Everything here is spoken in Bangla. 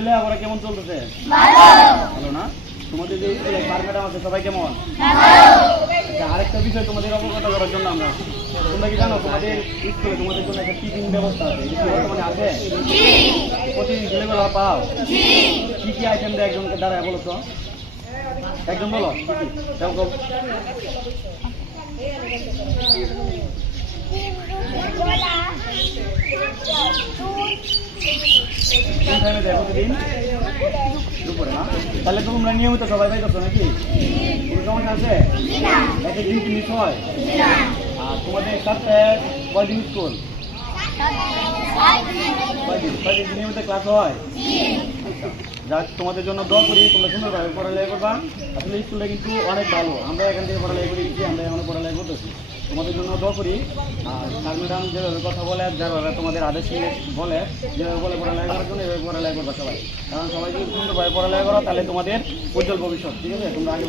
তোমাদের লেখাপড়া কেমন চলতেছে? ভালো না? তোমাদের যে স্কুলে স্যার ম্যাডাম আছে সবাই কেমন? আচ্ছা, আরেকটা বিষয় তোমাদের অবগত করার জন্য আমরা, তোমরা কি জানো তোমাদের স্কুলে তোমাদের জন্য একটা টিফিন ব্যবস্থা আছে? বর্তমানে আছে? প্রতিদিন ছেলেগুলো পাও? কি কি আইটেম দেয় একজনকে দাঁড়ায় বলো তো? একজন বলো কি কি? কেউ কেউ? কোন টাইমে দেয় প্রতিদিন? দুপুরে না? তাহলে তো তোমরা নিয়মিত সবাই পাইতেছো নাকি? কোনো সমস্যা আছে? একটা দিন কি মিস হয়? আর তোমাদের সাথে কয়দিন স্কুল? কয়দিন নিয়মিত ক্লাস হয়? যাক, তোমাদের জন্য দোয়া করি, তোমরা সুন্দরভাবে পড়ালেখা করবা। আসলে স্কুলটা কিন্তু অনেক ভালো, আমরা এখান থেকে পড়ালেখা করে গেছি, আমরা এখন পড়ালেখা করতেছি। তোমাদের জন্য দোয়া করি। আর স্যার ম্যাডাম যেভাবে কথা বলে, যেভাবে তোমাদের আদেশ বলে, যেভাবে বলে পড়ালেখা করার জন্য এভাবে পড়ালেখা করবা সবাই। কারণ সবাই যদি সুন্দরভাবে পড়ালেখা করো তাহলে তোমাদের উজ্জ্বল ভবিষ্যৎ। ঠিক আছে? তোমরা আগে